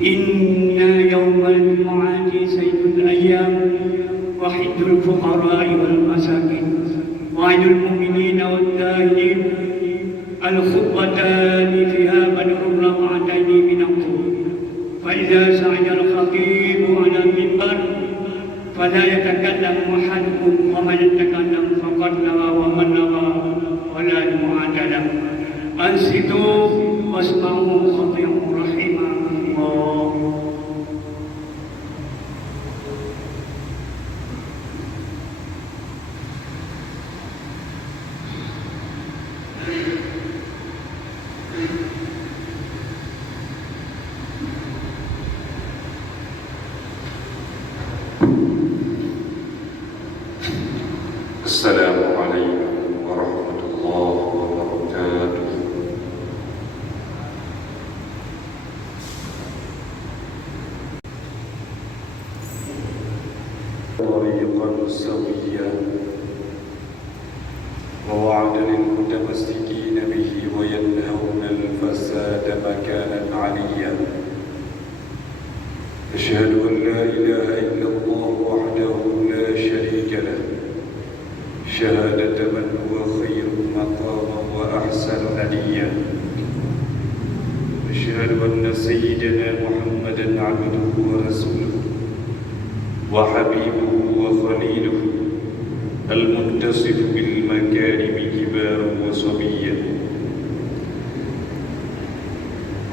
إن يوم الجمعة سيد الأيام وحد الفقراء والمساكين وعد المؤمنين والتائبين الخطبتان فيها بدر ركعتين من الطول فإذا صعد الخطيب على المنبر فلا يتكلم أحدكم ومن يتكلم فقد نوى ومن نوى ولا جمعة له أنصتوا واسمعوا وأطيعوا رحمه الله. Assalamualaikum warahmatullahi wabarakatuh. طريقا سويا ووعدا للمتمسكين به وينهون الفساد مكانا عليا. أشهد أن لا إله إلا الله وحده لا شريك له شهادة من هو خير مقاما وأحسن نديا. أشهد أن سيدنا محمدا عبده ورسوله وحبيبه وخليله المتصف بالمكارم كبارا وصبيا.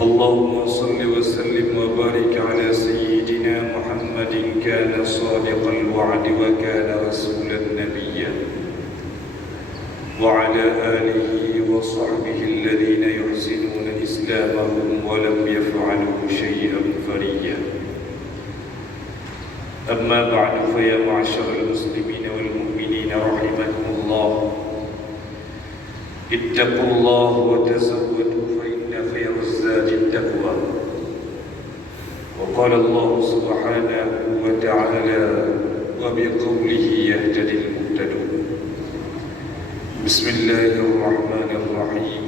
اللهم صل وسلم وبارك على سيدنا محمد كان صادق الوعد وكان رسولا نبيا وعلى آله وصحبه الذين يحسنون إسلامهم ولم يفعلوا شيئا فريا. أما بعد فيا معشر المسلمين والمؤمنين رحمكم الله اتقوا الله وتزودوا فإن خير الزاد التقوى. وقال الله سبحانه وتعالى وبقوله يهتدي المهتدون. بسم الله الرحمن الرحيم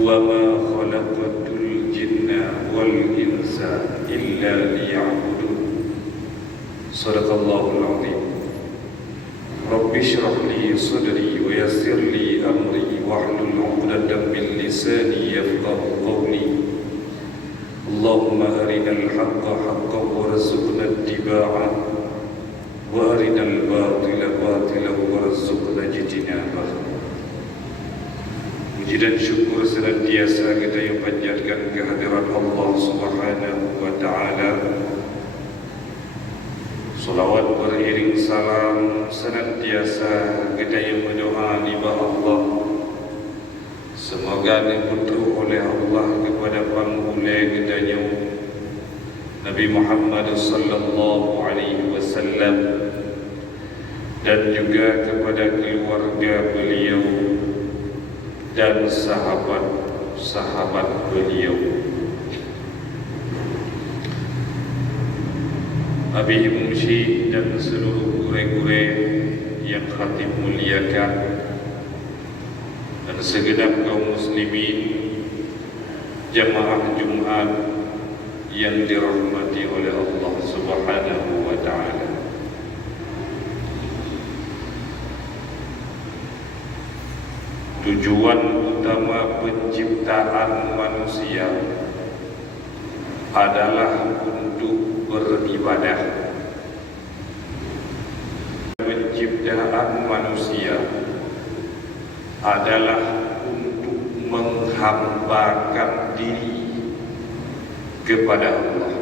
وما خلقت الجن والإنس إلا ليعبدون. صدق الله العظيم. رب اشرح لي صدري ويسر لي أمري واحلل عقدة من لساني يفقه قولي. اللهم أرنا الحق حقا وارزقنا اتباعه وأرنا الباطل باطلا warzuqna ijtinabah. Puji dan syukur senantiasa kita yang panjatkan kehadirat Allah Subhanahu wa taala. Salawat beriring salam senantiasa kita yang berdoa di bawah Allah. Semoga diputu oleh Allah kepada penghulu kita yang Nabi Muhammad sallallahu alaihi wasallam dan juga kepada keluarga beliau dan sahabat-sahabat beliau. Abi Mumshi dan seluruh gure-gure yang khatib muliakan dan segenap kaum muslimin jamaah Jumat yang dirahmati oleh Allah Subhanahu wa taala. Tujuan utama penciptaan manusia adalah untuk beribadah. Penciptaan manusia adalah untuk menghambakan diri kepada Allah.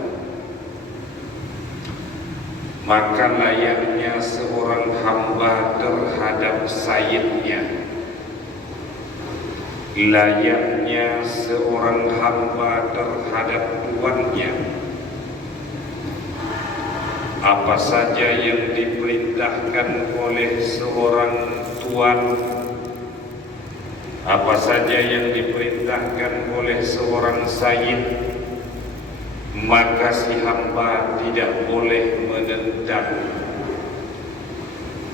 Maka layaknya seorang hamba terhadap sayyidnya, layaknya seorang hamba terhadap tuannya, apa saja yang diperintahkan oleh seorang tuan, apa saja yang diperintahkan oleh seorang sayyid, maka si hamba tidak boleh menentang.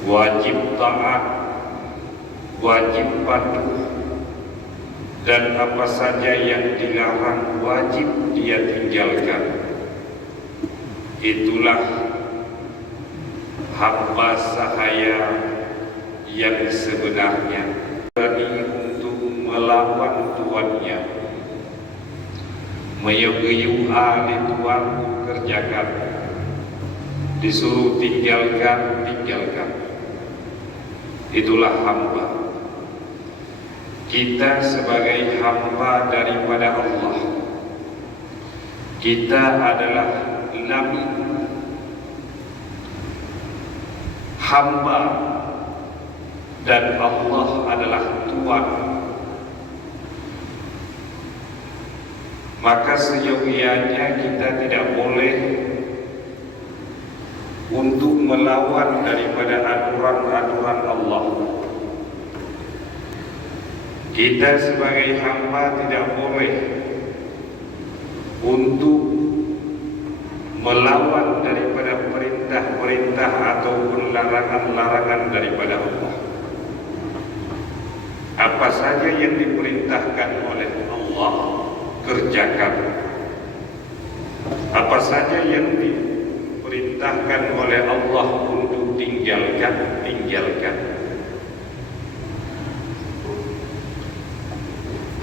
Wajib taat, wajib patuh, dan apa saja yang dilarang wajib dia tinggalkan. Itulah hamba sahaya yang sebenarnya, berani untuk melawan tuannya, meyogiu ali tuanku kerjakan, disuruh tinggalkan, tinggalkan. Itulah hamba. Kita sebagai hamba daripada Allah, kita adalah nabi, hamba, dan Allah adalah Tuhan. Maka seyogianya kita tidak boleh untuk melawan daripada aturan-aturan Allah. Kita sebagai hamba tidak boleh untuk melawan daripada perintah-perintah ataupun larangan-larangan daripada Allah. Apa saja yang diperintahkan oleh Allah, kerjakan. Apa saja yang diperintahkan oleh Allah untuk tinggalkan, tinggalkan.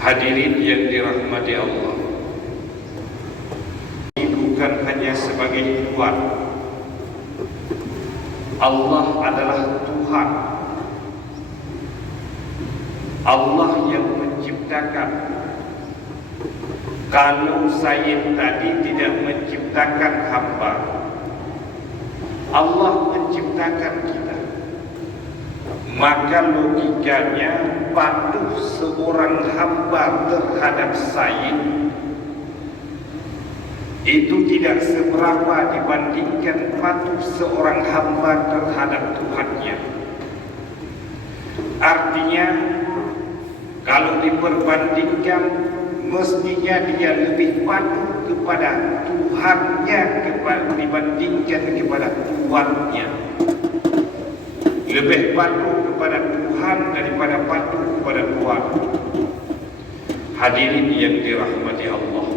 Hadirin yang dirahmati Allah, bukan hanya sebagai Tuhan. Allah adalah Tuhan. Allah yang menciptakan. Kalau saya tadi tidak menciptakan hamba, Allah menciptakan kita, maka logikanya patuh seorang hamba terhadap saya itu tidak seberapa dibandingkan patuh seorang hamba terhadap Tuhannya. Artinya, kalau diperbandingkan, mestinya dia lebih patuh kepada Tuhannya dibandingkan kepada Tuhannya. Lebih patuh kepada Tuhan daripada patuh kepada Tuhan. Hadirin yang dirahmati Allah.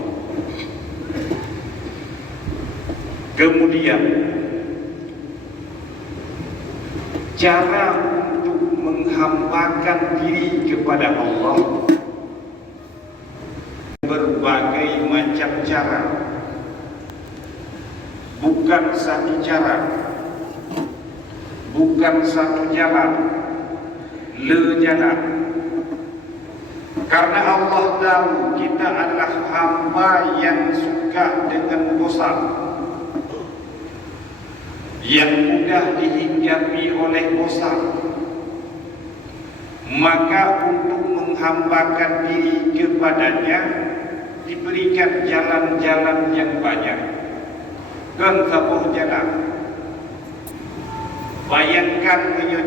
Kemudian, cara untuk menghambakan diri kepada Allah berbagai macam cara, bukan satu cara, bukan satu jalan, jalan. Karena Allah tahu kita adalah hamba yang suka dengan bosan, yang mudah dihinggapi oleh bosan. Maka untuk menghambakan diri kepadanya diberikan jalan-jalan yang banyak. Kan sebuah jalan. Bayangkan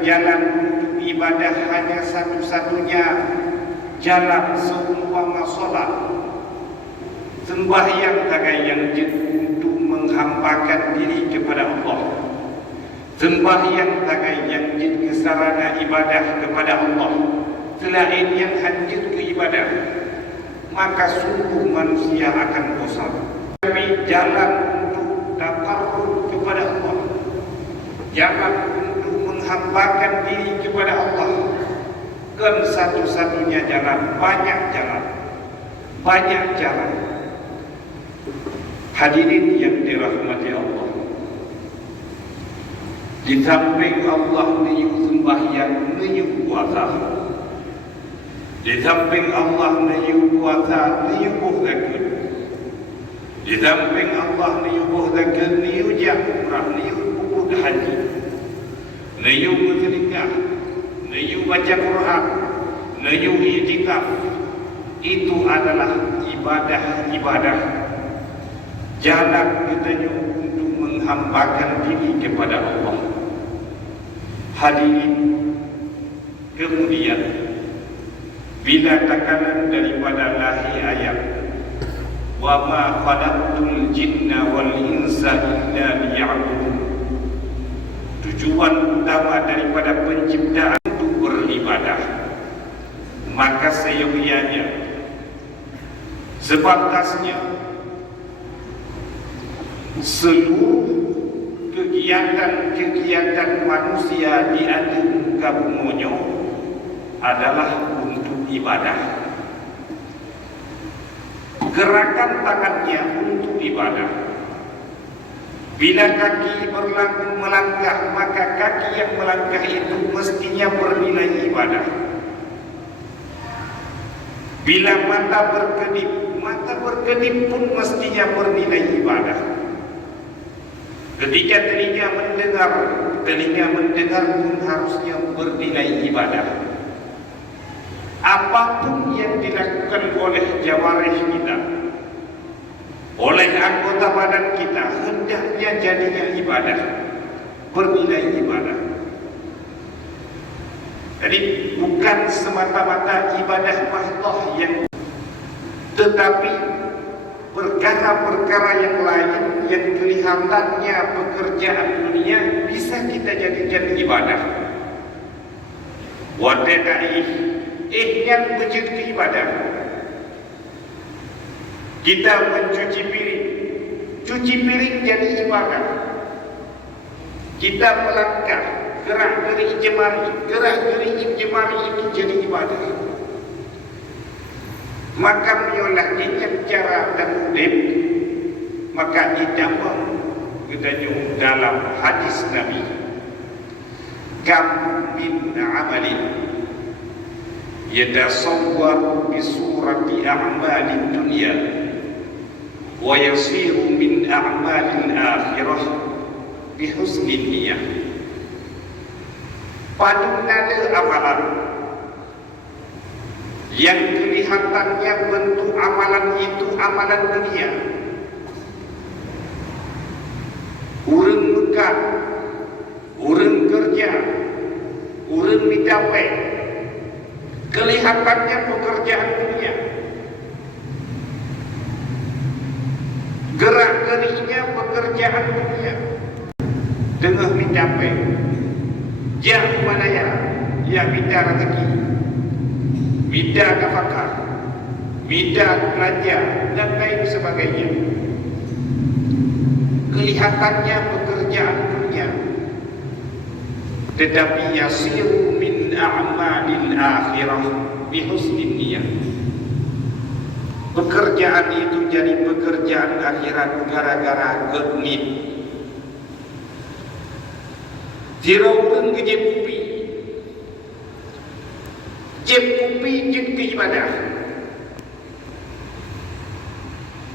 jalan untuk ibadah hanya satu-satunya jalan seumpama solat. Sembahyang tagai yang untuk menghambakan diri kepada Allah. Sembahyang tagai yang jadi sarana ibadah kepada Allah. Selain yang hancur ke ibadah, maka sungguh manusia akan bosan. Tapi jalan untuk takarrub kepada Allah, jalan untuk menghambakan diri kepada Allah, kan satu-satunya jalan. Banyak jalan, banyak jalan. Hadirin yang dirahmati Allah, di samping Allah niu sembahyang, niu puasa. Di samping Allah niu puasa, niu zakat. Di samping Allah niu zakat, niu umrah, niu haji, niu bersedekah, niu baca Quran, niu i'tikaf. Itu adalah ibadah-ibadah. Jalan kita untuk menghambakan diri kepada Allah. Hadirin, kemudian bila tekanan daripada lahi ayat, wa ma khalaqtul jinna wal insa illa liya'budun, tujuan utama daripada penciptaan untuk beribadah, maka seyogianya Sepantasnya seluruh kegiatan-kegiatan manusia di atas muka bumonyo adalah untuk ibadah. Gerakan tangannya untuk ibadah. Bila kaki melangkah, maka kaki yang melangkah itu mestinya bernilai ibadah. Bila mata berkedip pun mestinya bernilai ibadah. Ketika telinga mendengar pun harusnya bernilai ibadah. Apapun yang dilakukan oleh jawarih kita, oleh anggota badan kita, hendaknya jadinya ibadah, bernilai ibadah. Jadi bukan semata-mata ibadah mahdoh tetapi perkara-perkara yang lain yang kelihatannya pekerjaan dunia bisa kita jadikan ibadah. Wadai yang menjadi ibadah. Kita mencuci piring jadi ibadah. Kita melangkah, gerak-gerik jemari itu jadi ibadah. Maka menyolah ingat cara dan udip, maka idamah kita dalam hadis Nabi, kam min amalin yatasawwaru bi surati a'malid dunya wa yasiru min a'malil akhirah bi husnil niyyah. Padahal amalan yang kelihatannya bentuk amalan itu amalan dunia, urang megah, urang kerja, urang dicapai, kelihatannya pekerjaan dunia, gerak-geriknya pekerjaan dunia, tengah mencapai jah mana ya minta rezeki, minta nafkah, minta belanja dan lain sebagainya. Kelihatannya pekerjaan dunia, tetapi yasiru min a'malil akhirah bi husnin niyyah. Pekerjaan itu jadi pekerjaan akhirat gara-gara good need. Diraukan ke jeb kupi jeb ke ibadah.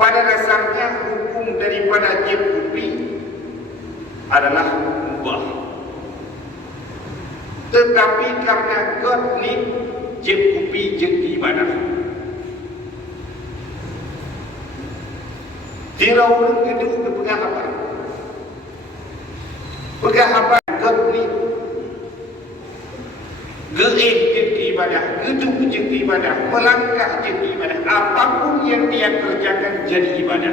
Pada dasarnya hukum daripada jeb kupi adalah mubah. Tetapi karena God need jeb kupi jadi ibadah. Diraukan gedung ke pegahapan. Pegahapan God need geih jadi ibadah, gedung jadi ibadah, melangkah jadi ibadah. Apapun yang dia kerjakan jadi ibadah,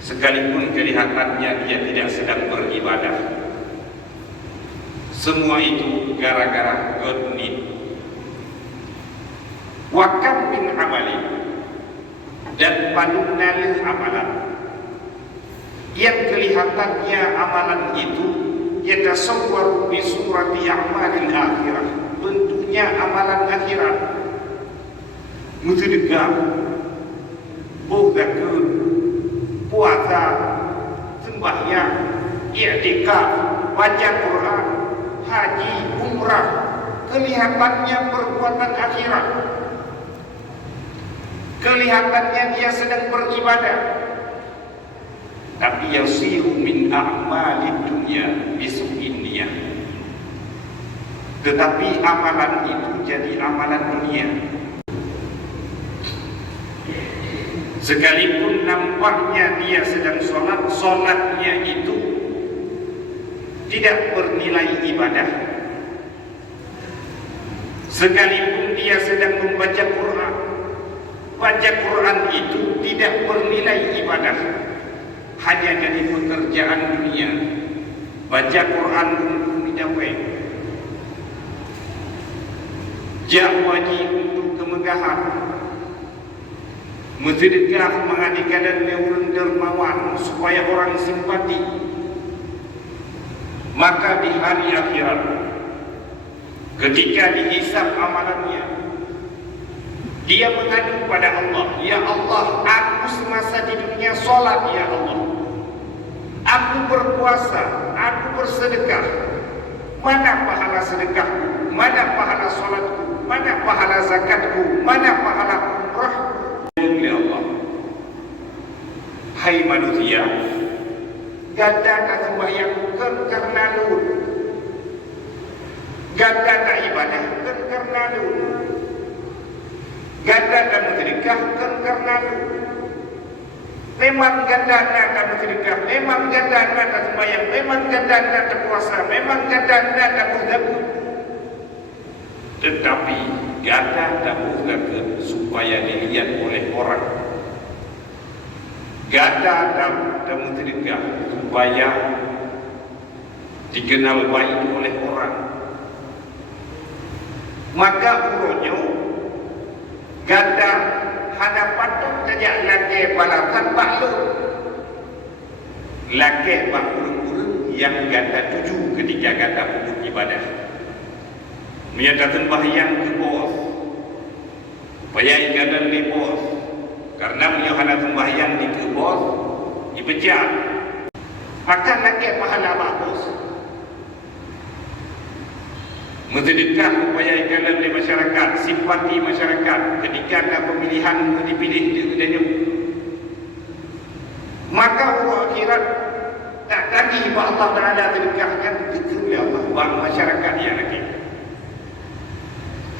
sekalipun kelihatannya dia tidak sedang beribadah. Semua itu gara-gara God need. Wakam bin amali, dan panunal amalan yang kelihatannya amalan itu yatasawwaru bi surati a'malil akhirah, bentuknya amalan akhirat, mutadegam, zakat, puasa, sembahyang, i'tikaf, baca Quran, haji, umrah, kelihatannya perbuatan akhirat, kelihatannya dia sedang beribadah, tapi yasiru min a'malid dunya bisu'in niyyah. Tetapi amalan itu jadi amalan dunia. Sekalipun nampaknya dia sedang sholat, sholatnya itu tidak bernilai ibadah. Sekalipun dia sedang membaca Quran, baca Quran itu tidak bernilai ibadah, hanya jadi pekerjaan dunia. Baca Quran untuk mencapai jah wajib untuk kemegahan, Sedekah mengadakan orang dermawan supaya orang simpati. Maka di hari akhirat ketika dihisab amalannya, dia mengadu pada Allah, ya Allah, aku semasa di dunia solat, ya Allah, aku berpuasa, aku bersedekah, mana pahala sedekahku, mana pahala solatku, mana pahala zakatku, mana pahala umrahku? Ya Allah, hai manusia, gada tak sembahyang karena lu, gada tak ibadah karena lu, gada tak bersedekah karena lu. Memang gada tak bersedekah, memang gada tak sembahyang, memang gada tak puasa, memang gada tak berzakat. Tetapi gada tak berzakat supaya dilihat oleh orang. Gada tak bersedekah supaya dikenal baik oleh orang. Maka uronyo gada hana patut saja laki balasan bakluk, laki bakluk yang gada tuju ketika gada pupuk ibadah. Menyatakan bahyang ke bos, bayai gada di bos, karena menyatakan sembahyang di ke bos dipecat, maka laki pahala bagus. Mensedekah upaya ikalan di masyarakat, simpati masyarakat ketika ada pemilihan dipilih dia, maka Allah akhirat tak lagi bahawa Allah Ta'ala sedekahkan begitu ya Allah bahawa masyarakat yang lagi.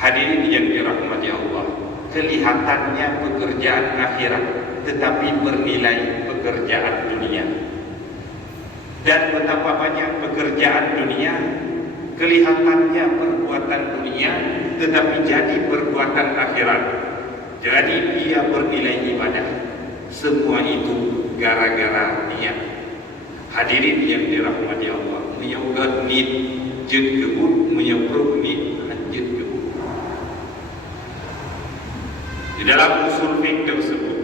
Hadirin yang dirahmati Allah, kelihatannya pekerjaan akhirat tetapi bernilai pekerjaan dunia. Dan betapa banyak pekerjaan dunia kelihatannya perbuatan dunia tetapi jadi perbuatan akhirat. Jadi dia bernilai ibadah. Semua itu gara-gara niat. Hadirin yang dirahmati Allah, menyaugat nit jid kebut, menyabruk nit jid kebut. Di dalam usul fiqh tersebut,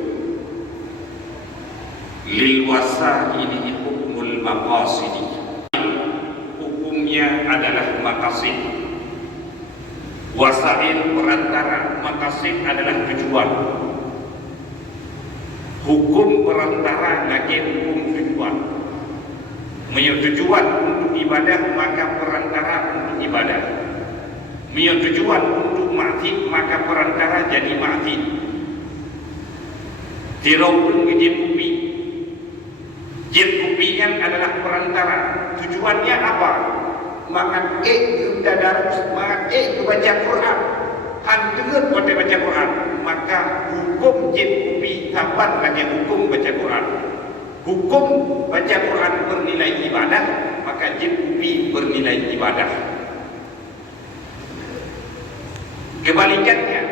lil wasaili hukmul maqasidi, hukumnya adalah maqasid. Wasail perantara, maqasid adalah tujuan. Hukum perantara lagi hukum tujuan. Tujuan untuk ibadah maka perantara untuk ibadah. Tujuan untuk maksiat maka perantara jadi maksiat. Tirau jin kupi. Jin kupi yang adalah perantara. Tujuannya apa? Makan dadarus, makan baca Quran. Handengan pada baca Quran, maka hukum jin kupi kapan lagi hukum baca Quran. Hukum baca Quran bernilai ibadah, maka jin kupi bernilai ibadah. Kebalikannya,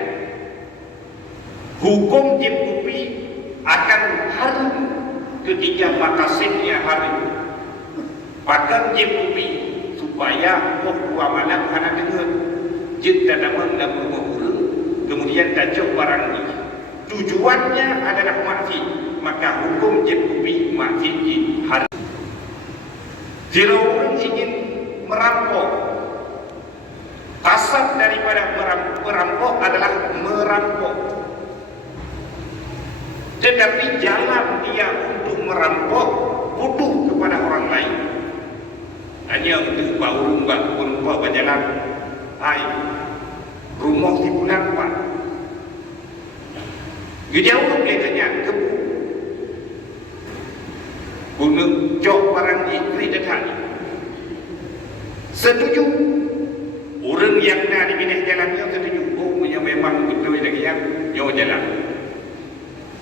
hukum jin kupi akan harum ketika makasidnya harum. Bahkan jin kupi supaya dua malam hana dengar jin dadamang dan bermahul, kemudian tajuk barang ini. Tujuannya adalah maksiat, maka hukum jin kupi maksiat harum. Jika orang ingin merampok, asal daripada merampok adalah merampok. Tetapi jalan dia untuk merampok butuh kepada orang lain. Hanya untuk baru rumah berjalan, hai rumah di bulan Pak. Jauh kelihatannya kebu. Guna jok barang istri datang. Setuju. Orang yang nak dipilih jalannya setuju. Oh, memang betul lagi yang jauh jalan.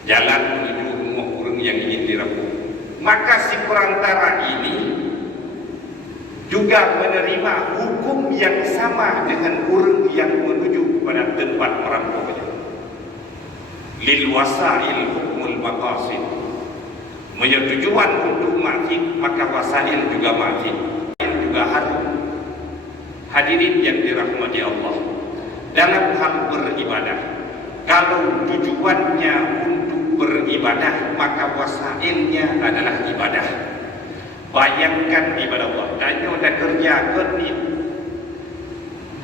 Jalan menuju rumah orang yang ingin dirampok. Maka si perantara ini juga menerima hukum yang sama dengan orang yang menuju kepada tempat merampoknya. Lil wasail hukmul maqasid. Tujuan untuk maksiat, maka wasail juga maksiat, juga haram. Hadirin yang dirahmati Allah, dalam hal beribadah, kalau tujuannya untuk beribadah, maka wasailnya adalah ibadah. Bayangkan ibadah Allah. Tanya dah kerja,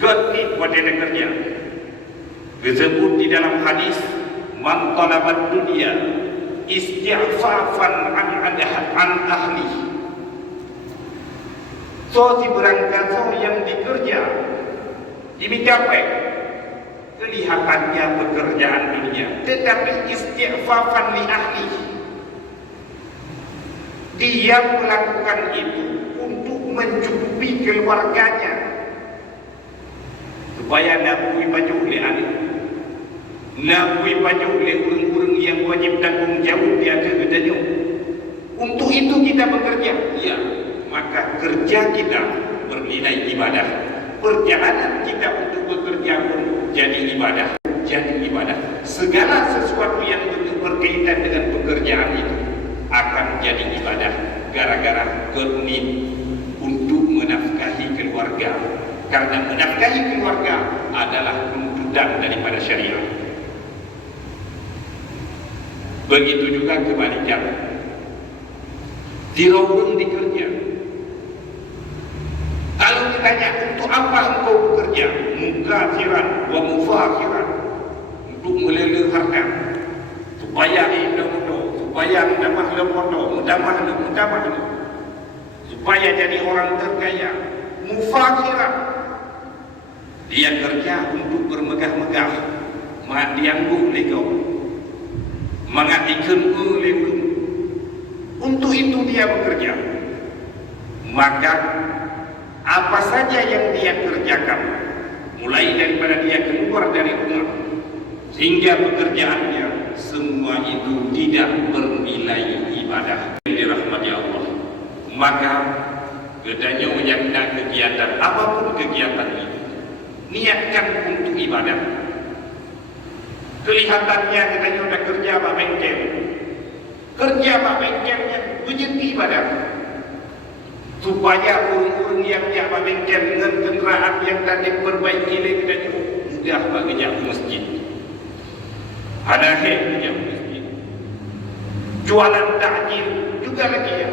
Gotnit buat dia kerja. Disebut di dalam hadis, man talabad dunia isti'fafan an ahli. So si berangkat yang dikerja ini capek kelihatannya pekerjaan dunia, tetapi isti'fafan li ahli, dia melakukan itu untuk mencukupi keluarganya, supaya nak bui baju oleh anak, nak bui baju oleh orang-orang yang wajib tanggung jawab di atas kedanya. Untuk itu kita bekerja, ya, maka kerja kita bernilai ibadah. Perjalanan kita untuk bekerja pun jadi ibadah, segala sesuatu yang berkaitan dengan pekerjaan itu akan jadi ibadah, gara-gara gotnit untuk menafkahi keluarga. Karena menafkahi keluarga adalah tuntutan daripada syariat. Begitu juga kebalikan, dirorong dikerja. Kalau ditanya untuk apa engkau bekerja, mukasiran wa mufakhiran, untuk meleleh harta, supaya mudah, supaya mudah, supaya jadi orang terkaya, mufakhiran. Dia kerja untuk bermegah-megah, dianggung lego, mengatikan lego. Untuk itu dia bekerja. Maka apa saja yang dia kerjakan, mulai daripada dia keluar dari rumah hingga pekerjaannya, semua itu tidak bernilai ibadah. Dirahmati Allah, maka katanya yang nak kegiatan, apapun kegiatan itu, niatkan untuk ibadah. Kelihatannya katanya udah kerja pak bengkel, bengkelnya menjadi ibadah, supaya orang-orang yang pak bengkel dengan kenderaan yang tadi perbaiki lagi katanya mudah pak kerja masjid, ada kerja masjid, jualan takjil juga lagi ya,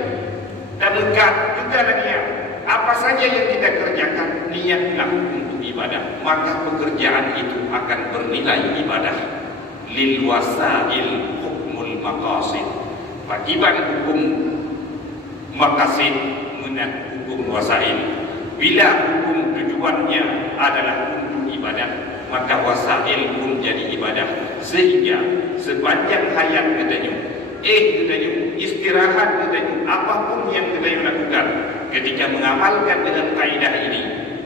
dan dekat juga lagi ya. Apa saja yang kita kerjakan, niatlah untuk ibadah, maka pekerjaan itu akan bernilai ibadah. Lil wasail hukmul maqasid, akibat hukum maqasid menang hukum wasail. Bila hukum tujuannya adalah untuk ibadah, maka wasail pun jadi ibadah. Sehingga sepanjang hayat katanya, istirahat katanya, apapun yang kita lakukan, ketika mengamalkan dengan kaidah ini,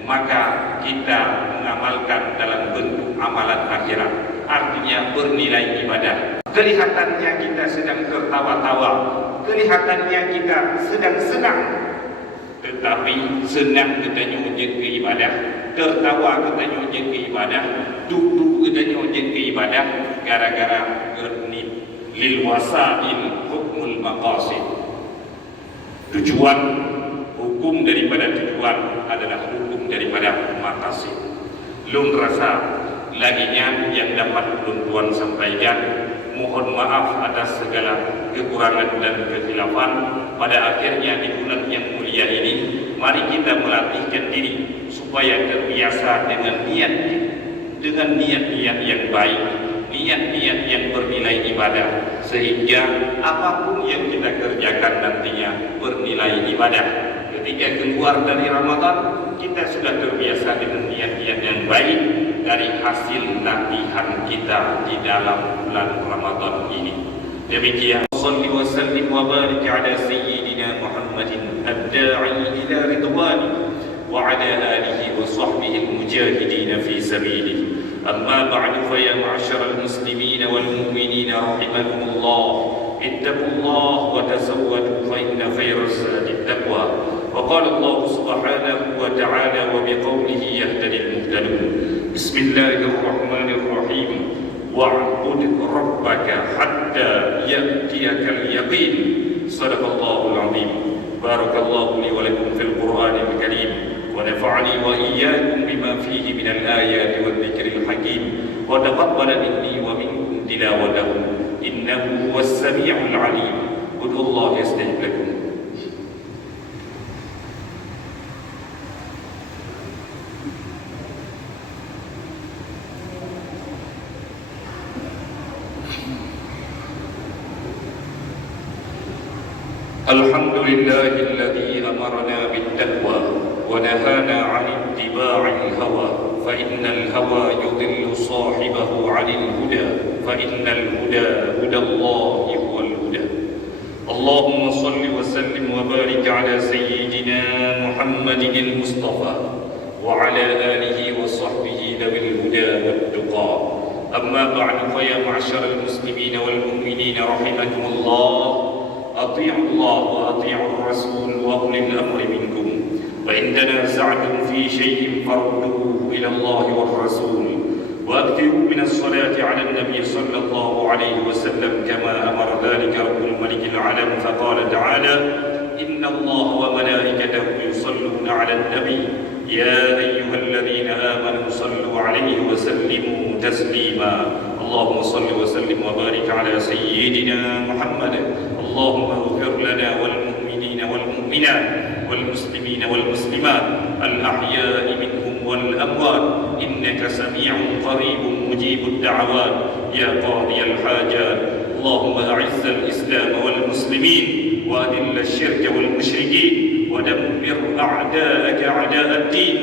maka kita mengamalkan dalam bentuk amalan akhirat, artinya bernilai ibadah. Kelihatannya kita sedang tertawa-tawa, kelihatannya kita sedang senang, tetapi senang kita nyujet ke ibadah, tertawa kita nyujet ke ibadah, duduk kita nyujet ke ibadah, gara-gara gernit. Lil wasail hukmul maqasid, tujuan, hukum daripada tujuan adalah hukum daripada maqasid. Lun rasa laginya yang dapat tuan sampaikan, mohon maaf atas segala kekurangan dan kekhilafan. Pada akhirnya di bulan yang mulia ini, mari kita melatihkan diri supaya terbiasa dengan niat-niat yang baik, niat-niat yang bernilai ibadah, sehingga apapun yang kita kerjakan nantinya bernilai ibadah. Ketika keluar dari Ramadan, kita sudah terbiasa dengan niat-niat yang baik dari hasil latihan kita di dalam bulan Ramadan ini. Demikian. Salli wa sallim wa barik ala sayyidina Muhammadin ad-da'i ila ridwani wa ala alihi wa sahbihi al-mujahidin fi sabilihi. أما بعد فيا معشر المسلمين والمؤمنين رحمكم الله، اتقوا الله وتزودوا فإن خير الزاد التقوى. وقال الله سبحانه وتعالى وبقوله يهتدي المهتدون. بسم الله الرحمن الرحيم. واعبد ربك حتى يأتيك اليقين. صدق الله العظيم. بارك الله لي ولكم في القرآن الكريم، ونفعني وإياكم بما فيه من الآيات والذكر الحكيم، وتقبل مني ومنكم تلاوته إنه إنه هو السميع العليم. ادعوا الله يستجب لكم. الحمد لله الذي أمرنا بالتقوى ونهانا عن اتباع الهوى، فإن الهوى يضل صاحبه عن الهدى، فإن الهدى هدى الله هو الهدى. اللهم صل وسلم وبارك على سيدنا محمد المصطفى وعلى آله وصحبه ذوي الهدى والتقى. أما بعد، فيا معشر المسلمين والمؤمنين رحمكم الله، أطيعوا الله وأطيعوا الرسول وأولي الأمر منكم، وإن تنازعتم في شيء فردوه إلى الله والرسول، وأكثروا من الصلاة على النبي صلى الله عليه وسلم كما أمر ذلك رب الملك العلم، فقال تعالى: إن الله وملائكته يصلون على النبي يا أيها الذين آمنوا صلوا عليه وسلموا تسليما. اللهم صل وسلم وبارك على سيدنا محمد. اللهم اغفر لنا والمؤمنين والمؤمنات والمسلمين والمسلمات الأحياء منهم والأموات، إنك سميع قريب مجيب الدعوات يا قاضي الحاجات. اللهم أعز الإسلام والمسلمين وأذل الشرك والمشركين ودمر أعداءك أعداء الدين.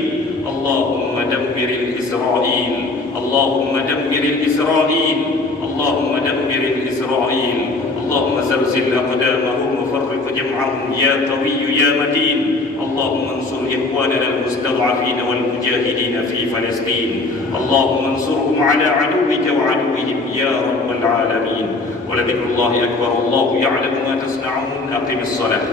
اللهم دمر الإسرائيل، اللهم دمر الإسرائيل، اللهم دمر الإسرائيل. اللهم زلزل أقدامهم وفرق جمعهم يا قوي يا متين. اللهم انصر إخواننا المستضعفين والمجاهدين في فلسطين، اللهم انصرهم على عدوك وعدوهم يا رب العالمين. ولذكر الله أكبر، الله يعلم ما تصنعون. أقم الصلاة.